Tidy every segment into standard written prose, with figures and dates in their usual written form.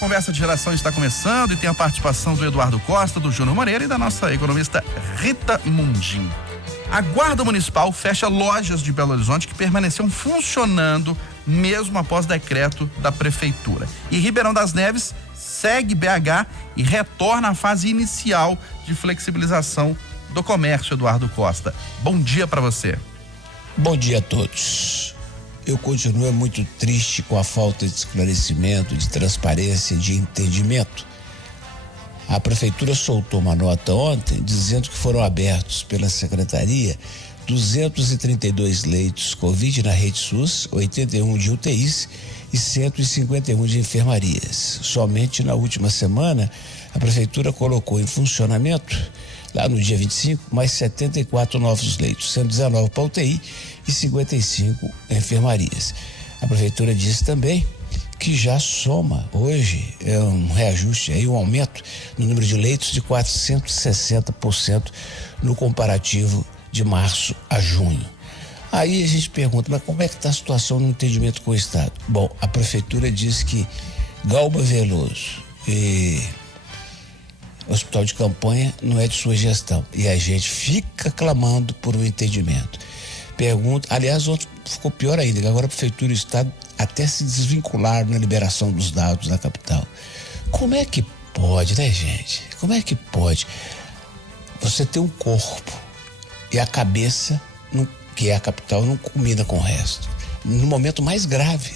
Conversa de Geração está começando e tem a participação do Eduardo Costa, do Júnior Moreira e da nossa economista Rita Mundim. A Guarda Municipal fecha lojas de Belo Horizonte que permaneciam funcionando mesmo após decreto da Prefeitura. E Ribeirão das Neves segue BH e retorna à fase inicial de flexibilização do comércio, Eduardo Costa. Bom dia para você. Bom dia a todos. Eu continuo muito triste com a falta de esclarecimento, de transparência, de entendimento. A Prefeitura soltou uma nota ontem dizendo que foram abertos pela Secretaria 232 leitos Covid na rede SUS, 81 de UTIs e 151 de enfermarias. Somente na última semana, a Prefeitura colocou em funcionamento, lá no dia 25, mais 74 novos leitos, sendo 19 para UTI e 55 enfermarias. A Prefeitura disse também que já soma hoje um reajuste, um aumento no número de leitos de 460% no comparativo de março a junho. Aí a gente pergunta, mas como é que está a situação no entendimento com o Estado? Bom, a Prefeitura diz que Galba Veloso e Hospital de Campanha não é de sua gestão. E a gente fica clamando por um entendimento. Pergunta, aliás, ontem ficou pior ainda, que agora a Prefeitura e o Estado até se desvincularam na liberação dos dados da capital. Como é que pode, né, gente? Como é que pode você ter um corpo e a cabeça, que é a capital, não combina com o resto? No momento mais grave,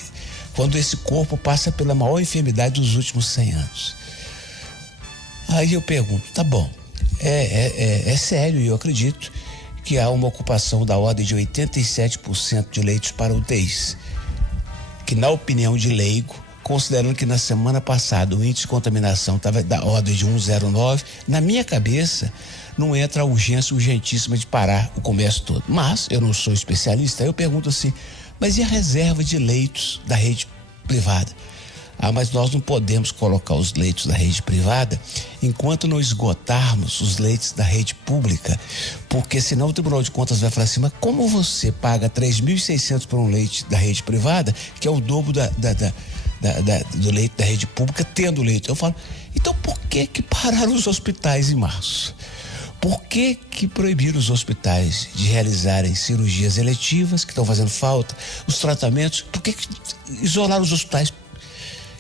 quando esse corpo passa pela maior enfermidade dos últimos 100 anos. Aí eu pergunto, tá bom, é sério, e eu acredito que há uma ocupação da ordem de 87% de leitos para UTIs, que na opinião de leigo, considerando que na semana passada o índice de contaminação estava da ordem de 1,09, na minha cabeça não entra a urgência urgentíssima de parar o comércio todo. Mas, eu não sou especialista, eu pergunto assim, mas e a reserva de leitos da rede privada? Ah, mas nós não podemos colocar os leitos da rede privada enquanto não esgotarmos os leitos da rede pública, porque senão o Tribunal de Contas vai falar assim, mas como você paga 3.600 por um leite da rede privada, que é o dobro do leito da rede pública, tendo leito? Eu falo, então por que pararam os hospitais em março? Por que proibiram os hospitais de realizarem cirurgias eletivas que estão fazendo falta, os tratamentos? Por que isolaram os hospitais?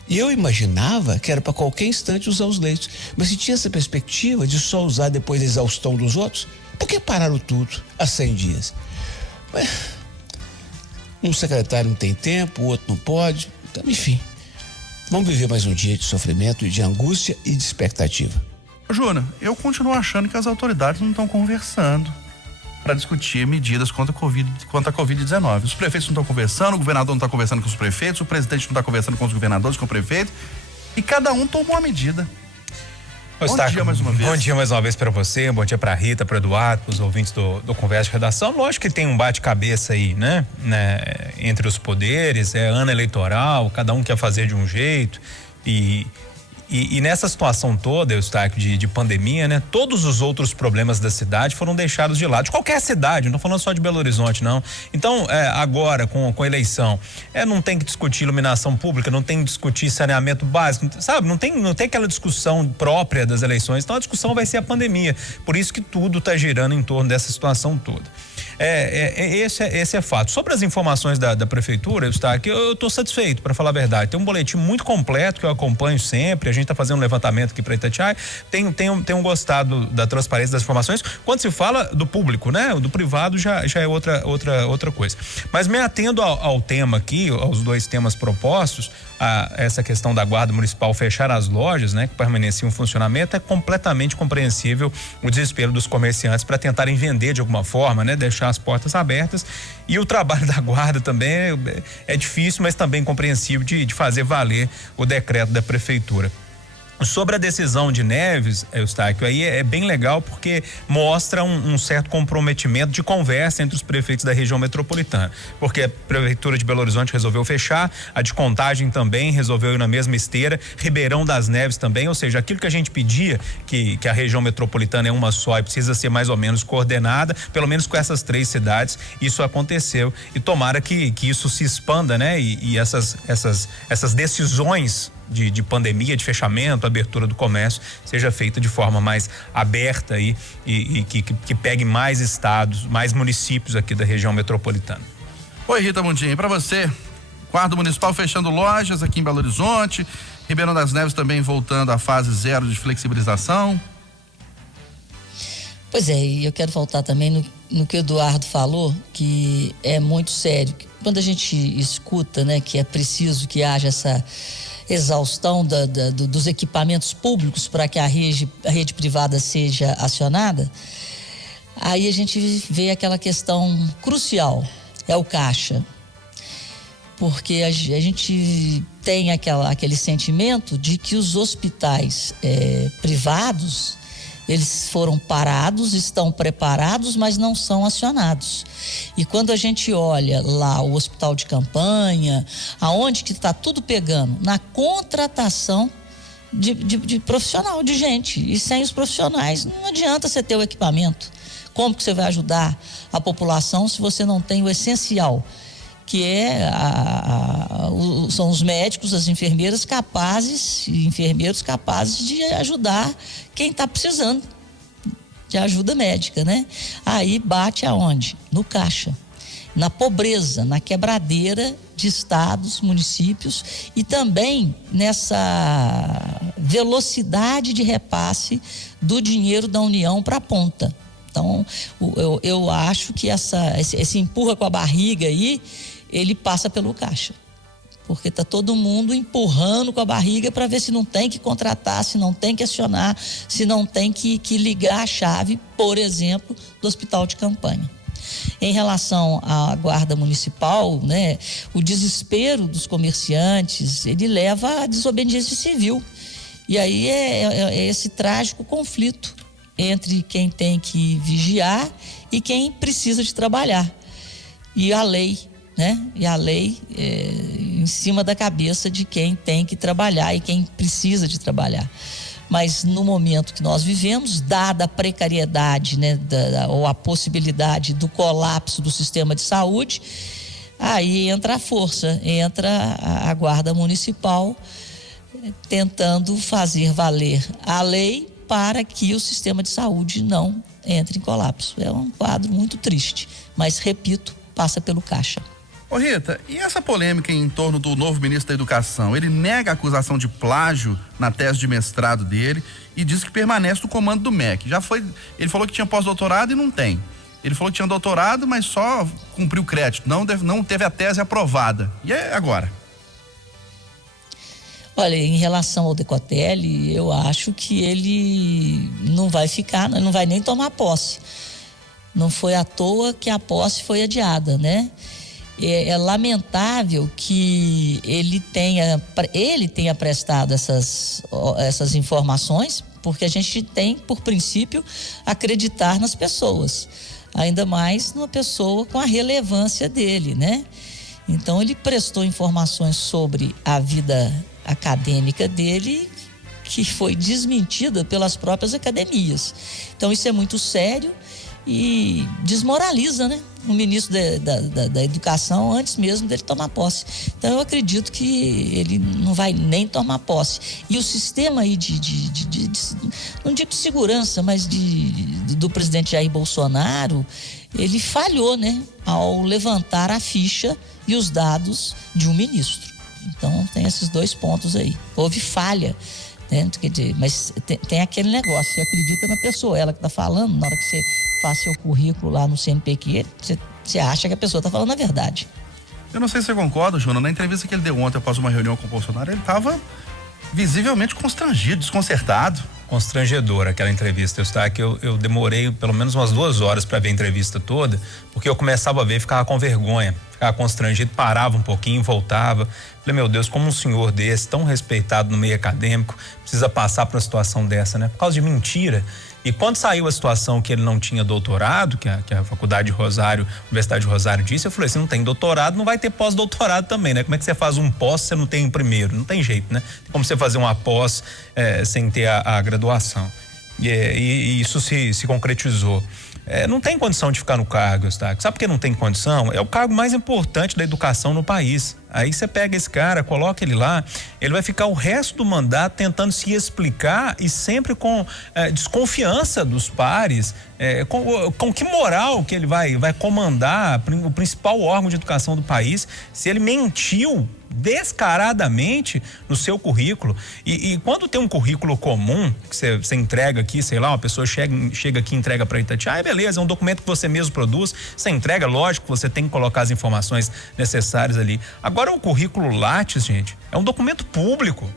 E eu imaginava que era para qualquer instante usar os leitos. Mas se tinha essa perspectiva de só usar depois da exaustão dos outros, por que pararam tudo há 100 dias? Mas um secretário não tem tempo, o outro não pode. Então, enfim, vamos viver mais um dia de sofrimento, de angústia e de expectativa. Júnior, eu continuo achando que as autoridades não estão conversando para discutir medidas contra a Covid-19. Os prefeitos não estão conversando, o governador não está conversando com os prefeitos, o presidente não está conversando com os governadores, com o prefeito, e cada um tomou uma medida. Bom dia mais uma vez. Bom dia mais uma vez para você, bom dia para Rita, para Eduardo, para os ouvintes do Conversa de Redação. Lógico que tem um bate-cabeça aí, né? Entre os poderes, é ano eleitoral, cada um quer fazer de um jeito e nessa situação toda, Eustáquio, de pandemia, né? Todos os outros problemas da cidade foram deixados de lado, de qualquer cidade, não tô falando só de Belo Horizonte, não. Então, agora, com a eleição, não tem que discutir iluminação pública, não tem que discutir saneamento básico, sabe? Não tem aquela discussão própria das eleições, então a discussão vai ser a pandemia. Por isso que tudo tá girando em torno dessa situação toda. Esse é fato. Sobre as informações da Prefeitura, Eustáquio, eu tô satisfeito, para falar a verdade. Tem um boletim muito completo que eu acompanho sempre, a gente tá fazendo um levantamento aqui para Itatiaia, tenho gostado da transparência das informações. Quando se fala do público, né? O do privado já é outra coisa. Mas me atendo ao tema aqui, aos dois temas propostos, essa questão da Guarda Municipal fechar as lojas, né? Que permaneciam em funcionamento, é completamente compreensível o desespero dos comerciantes para tentarem vender de alguma forma, né? Deixar as portas abertas, e o trabalho da Guarda também é difícil, mas também compreensível de fazer valer o decreto da Prefeitura. Sobre a decisão de Neves, Eustáquio, aí é bem legal porque mostra um certo comprometimento de conversa entre os prefeitos da região metropolitana, porque a Prefeitura de Belo Horizonte resolveu fechar, a de Contagem também resolveu ir na mesma esteira, Ribeirão das Neves também, ou seja, aquilo que a gente pedia, que a região metropolitana é uma só e precisa ser mais ou menos coordenada, pelo menos com essas 3 cidades, isso aconteceu, e tomara que isso se expanda, né? E essas decisões de pandemia, de fechamento, abertura do comércio, seja feita de forma mais aberta aí e que pegue mais estados, mais municípios aqui da região metropolitana. Oi, Rita Mundim, e para você, Guarda Municipal fechando lojas aqui em Belo Horizonte, Ribeirão das Neves também voltando à fase 0 de flexibilização. Pois é, e eu quero voltar também no que o Eduardo falou, que é muito sério. Quando a gente escuta, né, que é preciso que haja essa exaustão dos equipamentos públicos para que a rede privada seja acionada, aí a gente vê aquela questão crucial, é o caixa. Porque a gente tem aquele sentimento de que os hospitais privados, eles foram parados, estão preparados, mas não são acionados. E quando a gente olha lá o hospital de campanha, aonde que está tudo pegando? Na contratação de profissional, de gente. E sem os profissionais não adianta você ter o equipamento. Como que você vai ajudar a população se você não tem o essencial? Que são os médicos, as enfermeiras capazes e enfermeiros capazes de ajudar quem está precisando de ajuda médica, né? Aí bate aonde? No caixa, na pobreza, na quebradeira de estados, municípios e também nessa velocidade de repasse do dinheiro da União para a ponta. Então, eu acho que esse empurra com a barriga aí, ele passa pelo caixa, porque está todo mundo empurrando com a barriga para ver se não tem que contratar, se não tem que acionar, se não tem que ligar a chave, por exemplo, do hospital de campanha. Em relação à guarda municipal, né, o desespero dos comerciantes, ele leva à desobediência civil. E aí é esse trágico conflito entre quem tem que vigiar e quem precisa de trabalhar. E a lei, né? E a lei em cima da cabeça de quem tem que trabalhar e quem precisa de trabalhar. Mas no momento que nós vivemos, dada a precariedade, né, ou a possibilidade do colapso do sistema de saúde, aí entra a força, entra a guarda municipal tentando fazer valer a lei para que o sistema de saúde não entre em colapso. É um quadro muito triste, mas repito, passa pelo caixa. Ô Rita, e essa polêmica em torno do novo ministro da Educação? Ele nega a acusação de plágio na tese de mestrado dele e diz que permanece no comando do MEC. Ele falou que tinha pós-doutorado e não tem. Ele falou que tinha doutorado, mas só cumpriu o crédito, não teve a tese aprovada. E agora? Olha, em relação ao Decotelli, eu acho que ele não vai ficar, não vai nem tomar posse. Não foi à toa que a posse foi adiada, né? É lamentável que ele tenha prestado essas informações, porque a gente tem, por princípio, acreditar nas pessoas, ainda mais numa pessoa com a relevância dele, né? Então ele prestou informações sobre a vida acadêmica dele que foi desmentida pelas próprias academias. Então isso é muito sério e desmoraliza, né, o ministro da Educação antes mesmo dele tomar posse. Então eu acredito que ele não vai nem tomar posse. E o sistema aí não digo de segurança, mas do presidente Jair Bolsonaro, ele falhou, né, ao levantar a ficha e os dados de um ministro. Então tem esses dois pontos aí. Houve falha, né? Quer dizer, mas tem aquele negócio, você acredita na pessoa, ela que está falando, na hora que você faz seu currículo lá no CNPq, você acha que a pessoa está falando a verdade. Eu não sei se você concorda, Júnior, na entrevista que ele deu ontem após uma reunião com o Bolsonaro, ele estava visivelmente constrangido, desconcertado. Constrangedora aquela entrevista, eu demorei pelo menos umas 2 horas para ver a entrevista toda, porque eu começava a ver e ficava com vergonha, ficava constrangido, parava um pouquinho, voltava. Falei, meu Deus, como um senhor desse, tão respeitado no meio acadêmico, precisa passar por uma situação dessa, né? Por causa de mentira. E quando saiu a situação que ele não tinha doutorado, que a Faculdade de Rosário, Universidade de Rosário disse, eu falei, se não tem doutorado, não vai ter pós-doutorado também, né? Como é que você faz um pós se você não tem um primeiro? Não tem jeito, né? Tem como você fazer uma pós sem ter a graduação. E isso se concretizou. Não tem condição de ficar no cargo, tá? Sabe por que não tem condição? É o cargo mais importante da educação no país. Aí você pega esse cara, coloca ele lá, ele vai ficar o resto do mandato tentando se explicar e sempre com desconfiança dos pares, com que moral que ele vai comandar o principal órgão de educação do país, se ele mentiu descaradamente no seu currículo. E quando tem um currículo comum que você entrega aqui, sei lá, uma pessoa chega aqui e entrega para Itatiaia, beleza, é um documento que você mesmo produz, você entrega, lógico, você tem que colocar as informações necessárias ali. Agora o currículo Lattes, gente, é um documento público,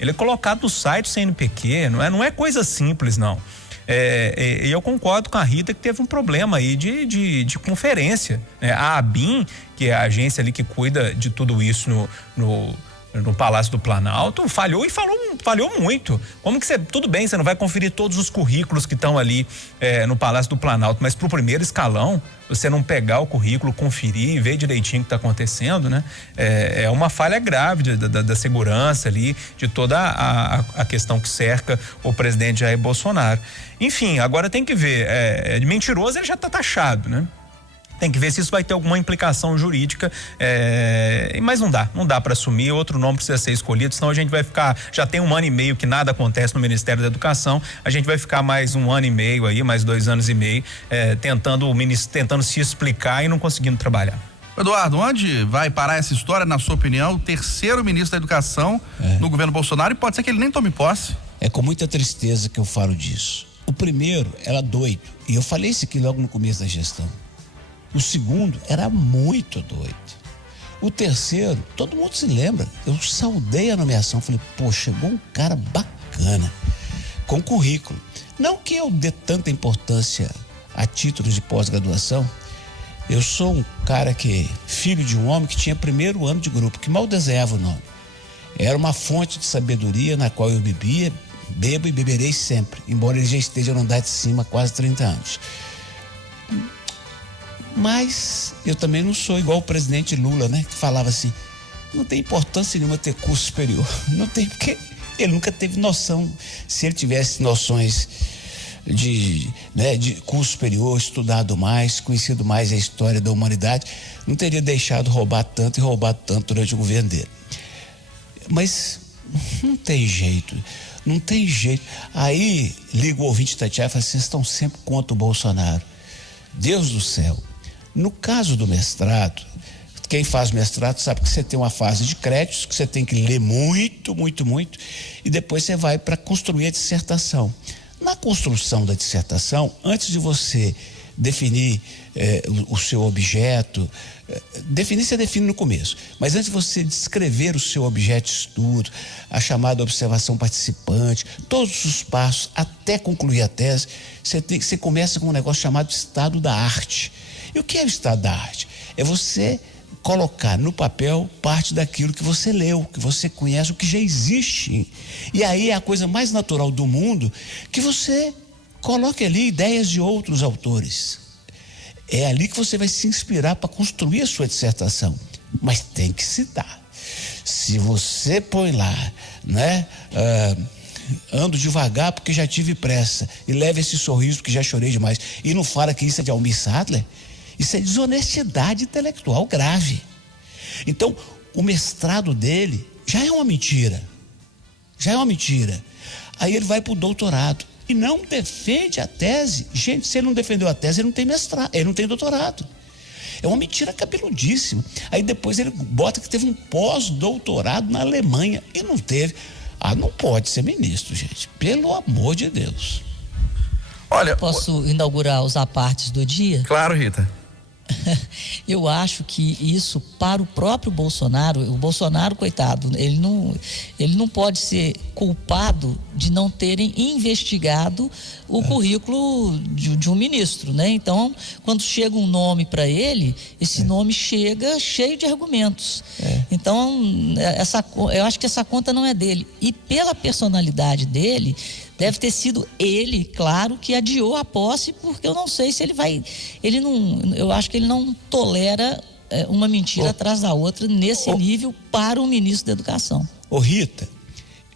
ele é colocado no site do CNPq, não é coisa simples, não. E eu concordo com a Rita que teve um problema aí de conferência, né? A ABIN, que é a agência ali que cuida de tudo isso no Palácio do Planalto, falhou e falhou muito. Como que tudo bem, você não vai conferir todos os currículos que estão ali no Palácio do Planalto, mas pro primeiro escalão, você não pegar o currículo, conferir e ver direitinho o que está acontecendo, né? É uma falha grave da segurança ali, de toda a questão que cerca o presidente Jair Bolsonaro. Enfim, agora tem que ver, de mentiroso ele já está taxado, né? Tem que ver se isso vai ter alguma implicação jurídica, mas não dá para assumir, outro nome precisa ser escolhido, senão a gente vai ficar, já tem 1 ano e meio que nada acontece no Ministério da Educação, a gente vai ficar mais 1 ano e meio aí, mais 2 anos e meio, tentando se explicar e não conseguindo trabalhar. Eduardo, onde vai parar essa história, na sua opinião, o terceiro ministro da Educação no governo Bolsonaro, e pode ser que ele nem tome posse? É com muita tristeza que eu falo disso. O primeiro era doido, e eu falei isso aqui logo no começo da gestão. O segundo era muito doido. O terceiro, todo mundo se lembra, eu saudei a nomeação, falei, pô, chegou um cara bacana, com currículo. Não que eu dê tanta importância a títulos de pós-graduação, eu sou um cara filho de um homem que tinha 1º ano de grupo, que mal desenhava o nome. Era uma fonte de sabedoria na qual eu bebo e beberei sempre, embora ele já esteja no andar de cima há quase 30 anos. Mas eu também não sou igual o presidente Lula, né? Que falava assim, não tem importância nenhuma ter curso superior. Não tem, porque ele nunca teve noção. Se ele tivesse noções de curso superior, estudado mais, conhecido mais a história da humanidade, não teria deixado roubar tanto durante o governo dele. Mas não tem jeito. Aí liga o ouvinte Itatiaia e fala assim, vocês estão sempre contra o Bolsonaro. Deus do céu. No caso do mestrado, quem faz mestrado sabe que você tem uma fase de créditos, que você tem que ler muito, e depois você vai para construir a dissertação. Na construção da dissertação, antes de você definir o seu objeto, você define no começo, mas antes de você descrever o seu objeto de estudo, a chamada observação participante, todos os passos até concluir a tese, você começa com um negócio chamado estado da arte. E o que é o estado da arte? É você colocar no papel parte daquilo que você leu, que você conhece, o que já existe. E aí é a coisa mais natural do mundo que você coloque ali ideias de outros autores. É ali que você vai se inspirar para construir a sua dissertação. Mas tem que citar. Se você põe lá, né? Ando devagar porque já tive pressa, e leva esse sorriso porque já chorei demais, e não fala que isso é de Almir Sater, isso é desonestidade intelectual grave. Então, o mestrado dele já é uma mentira. Aí ele vai para o doutorado e não defende a tese. Gente, se ele não defendeu a tese, ele não tem mestrado, ele não tem doutorado. É uma mentira cabeludíssima. Aí depois ele bota que teve um pós-doutorado na Alemanha e não teve. Não pode ser ministro, gente. Pelo amor de Deus. Olha, posso inaugurar os apartes do dia? Claro, Rita. Eu acho que isso, para o próprio Bolsonaro, o Bolsonaro, coitado, ele não pode ser culpado de não terem investigado o currículo de um ministro, né? Então, quando chega um nome para ele, esse nome chega cheio de argumentos. Então, eu acho que essa conta não é dele. E pela personalidade dele, deve ter sido ele, claro, que adiou a posse, porque eu não sei se ele vai. Eu acho que ele não tolera uma mentira atrás da outra nesse nível para o ministro da Educação. Ô Rita,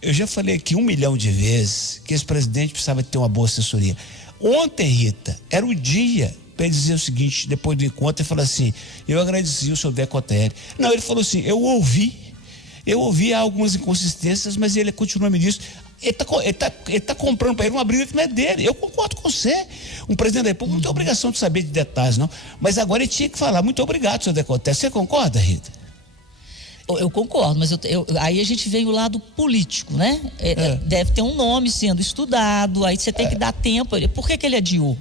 eu já falei aqui 1 milhão de vezes que esse presidente precisava ter uma boa assessoria. Ontem, Rita, era o dia para ele dizer o seguinte, depois do encontro, ele falou assim, eu agradeci o seu Decotelli. Não, ele falou assim, eu ouvi algumas inconsistências, mas ele continua me dizendo, ele tá comprando para ele uma briga que não é dele. Eu concordo com você. Um presidente da República não tem obrigação de saber de detalhes, não. Mas agora ele tinha que falar, muito obrigado, seu Decotelli. Você concorda, Rita? Eu concordo, mas aí a gente vem o lado político, né? Deve ter um nome sendo estudado, aí você tem que dar tempo. Por que ele adiou?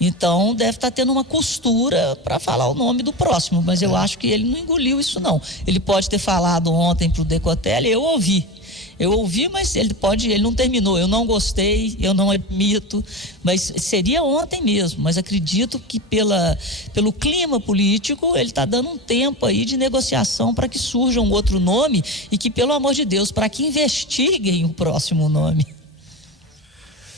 Então deve estar tendo uma costura para falar o nome do próximo, mas eu acho que ele não engoliu isso, não. Ele pode ter falado ontem para o Decotelli, eu ouvi, mas ele não terminou. Eu não gostei, eu não admito, mas seria ontem mesmo. Mas acredito que pelo clima político, ele está dando um tempo aí de negociação para que surja um outro nome e que, pelo amor de Deus, para que investiguem o próximo nome.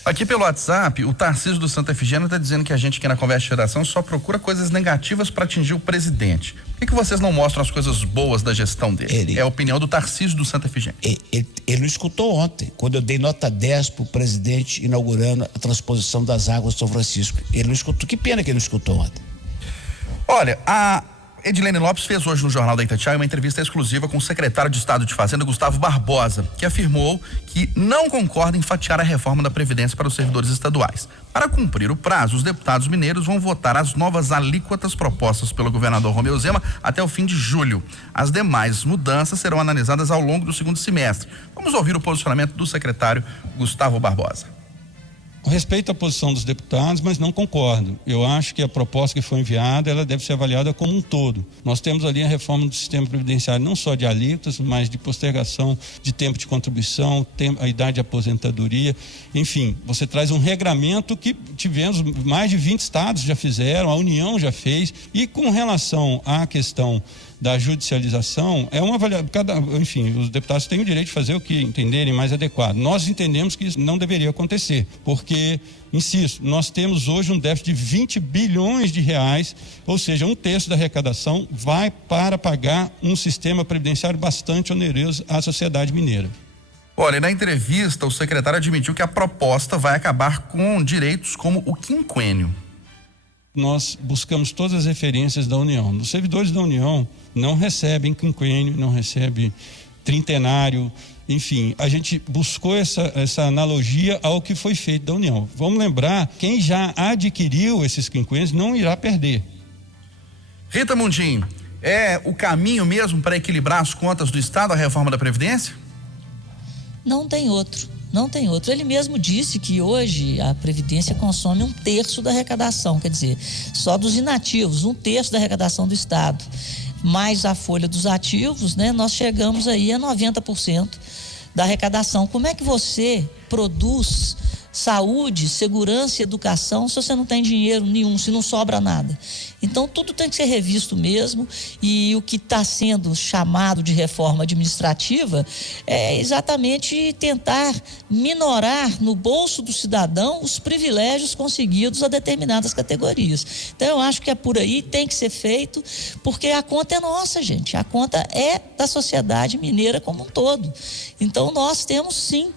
Aqui pelo WhatsApp, o Tarcísio do Santa Efigênia está dizendo que a gente aqui na Conversa de Redação só procura coisas negativas para atingir o presidente. Por que vocês não mostram as coisas boas da gestão dele? É a opinião do Tarcísio do Santa Efigênia. Ele não escutou ontem, quando eu dei nota 10 para o presidente inaugurando a transposição das águas de São Francisco. Ele não escutou. Que pena que ele não escutou ontem. Olha, a Edilene Lopes fez hoje no Jornal da Itatiaia uma entrevista exclusiva com o secretário de Estado de Fazenda, Gustavo Barbosa, que afirmou que não concorda em fatiar a reforma da Previdência para os servidores estaduais. Para cumprir o prazo, os deputados mineiros vão votar as novas alíquotas propostas pelo governador Romeu Zema até o fim de julho. As demais mudanças serão analisadas ao longo do segundo semestre. Vamos ouvir o posicionamento do secretário Gustavo Barbosa. Respeito a posição dos deputados, mas não concordo. Eu acho que a proposta que foi enviada, ela deve ser avaliada como um todo. Nós temos ali a reforma do sistema previdenciário, não só de alíquotas, mas de postergação de tempo de contribuição, a idade de aposentadoria. Enfim, você traz um regramento que tivemos, mais de 20 estados já fizeram, a União já fez. E com relação à questão da judicialização, é uma avaliação, enfim, os deputados têm o direito de fazer o que entenderem mais adequado. Nós entendemos que isso não deveria acontecer, porque, insisto, nós temos hoje um déficit de 20 bilhões de reais, ou seja, 1/3 da arrecadação vai para pagar um sistema previdenciário bastante oneroso à sociedade mineira. Olha, na entrevista, o secretário admitiu que a proposta vai acabar com direitos como o quinquênio. Nós buscamos todas as referências da União. Os servidores da União não recebem quinquênio, não recebem trintenário, enfim, a gente buscou essa analogia ao que foi feito da União. Vamos lembrar, quem já adquiriu esses quinquênios não irá perder. Rita Mundim, é o caminho mesmo para equilibrar as contas do Estado, a reforma da Previdência? Não tem outro. Não tem outro. Ele mesmo disse que hoje a Previdência consome 1/3 da arrecadação, quer dizer, só dos inativos, 1/3 da arrecadação do Estado. Mais a folha dos ativos, né? Nós chegamos aí a 90% da arrecadação. Como é que você produz saúde, segurança e educação se você não tem dinheiro nenhum, se não sobra nada? Então tudo tem que ser revisto mesmo, e o que está sendo chamado de reforma administrativa é exatamente tentar minorar no bolso do cidadão os privilégios conseguidos a determinadas categorias. Então eu acho que é por aí, tem que ser feito, porque a conta é nossa, gente, a conta é da sociedade mineira como um todo. Então nós temos sim,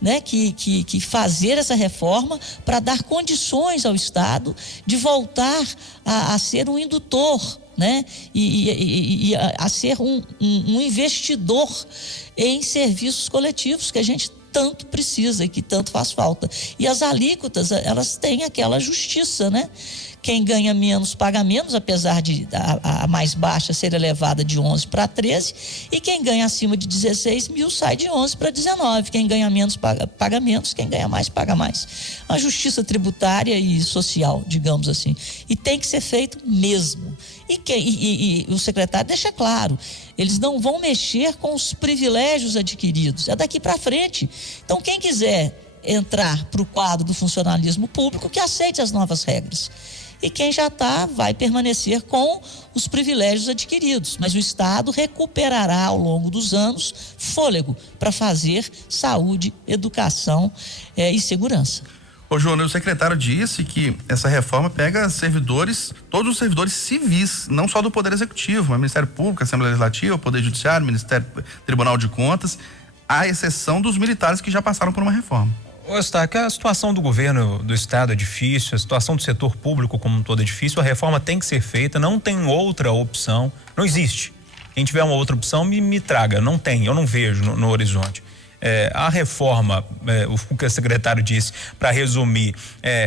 né, que fazer essa reforma para dar condições ao Estado de voltar a ser um indutor, né, e a ser um investidor em serviços coletivos que a gente tanto precisa e que tanto faz falta. E as alíquotas, elas têm aquela justiça, né? Quem ganha menos paga menos, apesar de a mais baixa ser elevada de 11 para 13, e quem ganha acima de 16 mil sai de 11 para 19. Quem ganha menos paga menos, quem ganha mais paga mais. A justiça tributária e social, digamos assim. E tem que ser feito mesmo. E o secretário deixa claro, eles não vão mexer com os privilégios adquiridos, é daqui para frente. Então quem quiser entrar para o quadro do funcionalismo público, que aceite as novas regras. E quem já está vai permanecer com os privilégios adquiridos, mas o Estado recuperará ao longo dos anos fôlego para fazer saúde, educação e segurança. Ô Júnior, o secretário disse que essa reforma pega servidores, todos os servidores civis, não só do Poder Executivo, mas Ministério Público, Assembleia Legislativa, Poder Judiciário, Ministério, Tribunal de Contas, à exceção dos militares que já passaram por uma reforma. Eustáquio, a situação do governo do estado é difícil, a situação do setor público como um todo é difícil, a reforma tem que ser feita, não tem outra opção, não existe. Quem tiver uma outra opção, me traga, não tem, eu não vejo no horizonte. A reforma, o que o secretário disse, para resumir,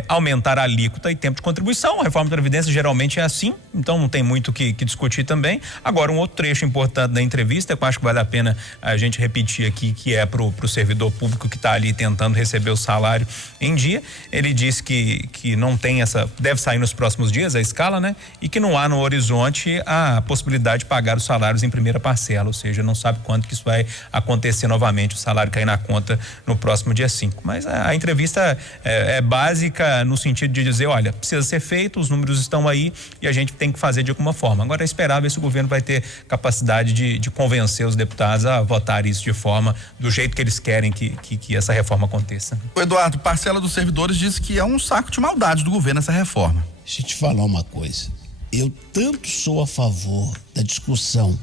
aumentar a alíquota e tempo de contribuição. A reforma da Previdência geralmente é assim, então não tem muito o que discutir também. Agora, um outro trecho importante da entrevista, que eu acho que vale a pena a gente repetir aqui, que é pro servidor público que está ali tentando receber o salário em dia. Ele disse que não tem deve sair nos próximos dias a escala, né? E que não há no horizonte a possibilidade de pagar os salários em primeira parcela, ou seja, não sabe quando que isso vai acontecer novamente, o salário cair na conta no próximo dia 5. Mas a entrevista é básica no sentido de dizer, olha, precisa ser feito, os números estão aí e a gente tem que fazer de alguma forma. Agora é esperar ver se o governo vai ter capacidade de convencer os deputados a votar isso de forma, do jeito que eles querem que essa reforma aconteça. O Eduardo, parcela dos servidores diz que é um saco de maldade do governo essa reforma. Deixa eu te falar uma coisa. Eu tanto sou a favor da discussão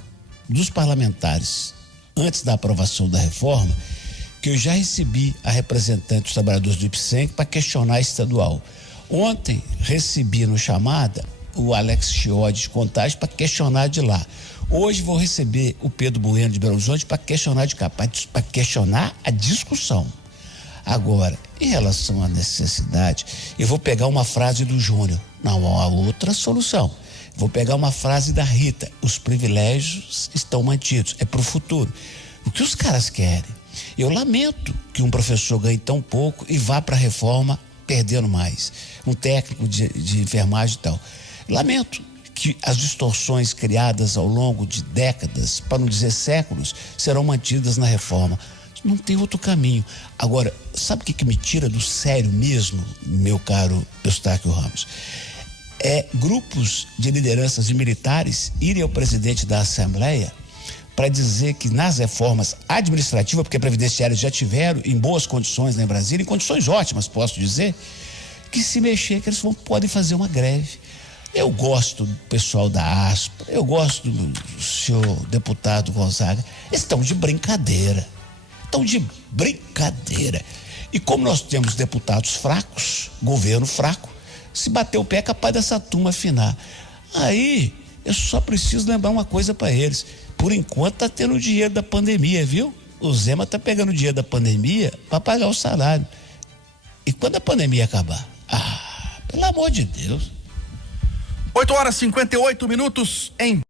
dos parlamentares antes da aprovação da reforma, que eu já recebi a representante dos trabalhadores do IPSENC para questionar a estadual. Ontem recebi no chamada o Alex Chiodi de Contagem para questionar de lá. Hoje vou receber o Pedro Bueno de Belo Horizonte para questionar de cá, para questionar a discussão. Agora, em relação à necessidade, eu vou pegar uma frase do Júnior. Não há outra solução. Vou pegar uma frase da Rita. Os privilégios estão mantidos. É para o futuro. O que os caras querem? Eu lamento que um professor ganhe tão pouco e vá para a reforma perdendo mais. Um técnico de enfermagem e tal. Lamento que as distorções criadas ao longo de décadas, para não dizer séculos, serão mantidas na reforma. Não tem outro caminho. Agora, sabe o que me tira do sério mesmo, meu caro Eustáquio Ramos? Grupos de lideranças e militares irem ao presidente da Assembleia para dizer que nas reformas administrativas, porque previdenciárias já tiveram em boas condições lá em Brasília, em condições ótimas, posso dizer, que se mexer, que eles podem fazer uma greve. Eu gosto do pessoal da ASPA, eu gosto do senhor deputado Gonzaga, eles estão de brincadeira. E como nós temos deputados fracos, governo fraco, se bater o pé é capaz dessa turma afinar. Aí, eu só preciso lembrar uma coisa para eles. Por enquanto tá tendo o dinheiro da pandemia, viu? O Zema tá pegando o dinheiro da pandemia para pagar o salário. E quando a pandemia acabar? Pelo amor de Deus. 8h58 em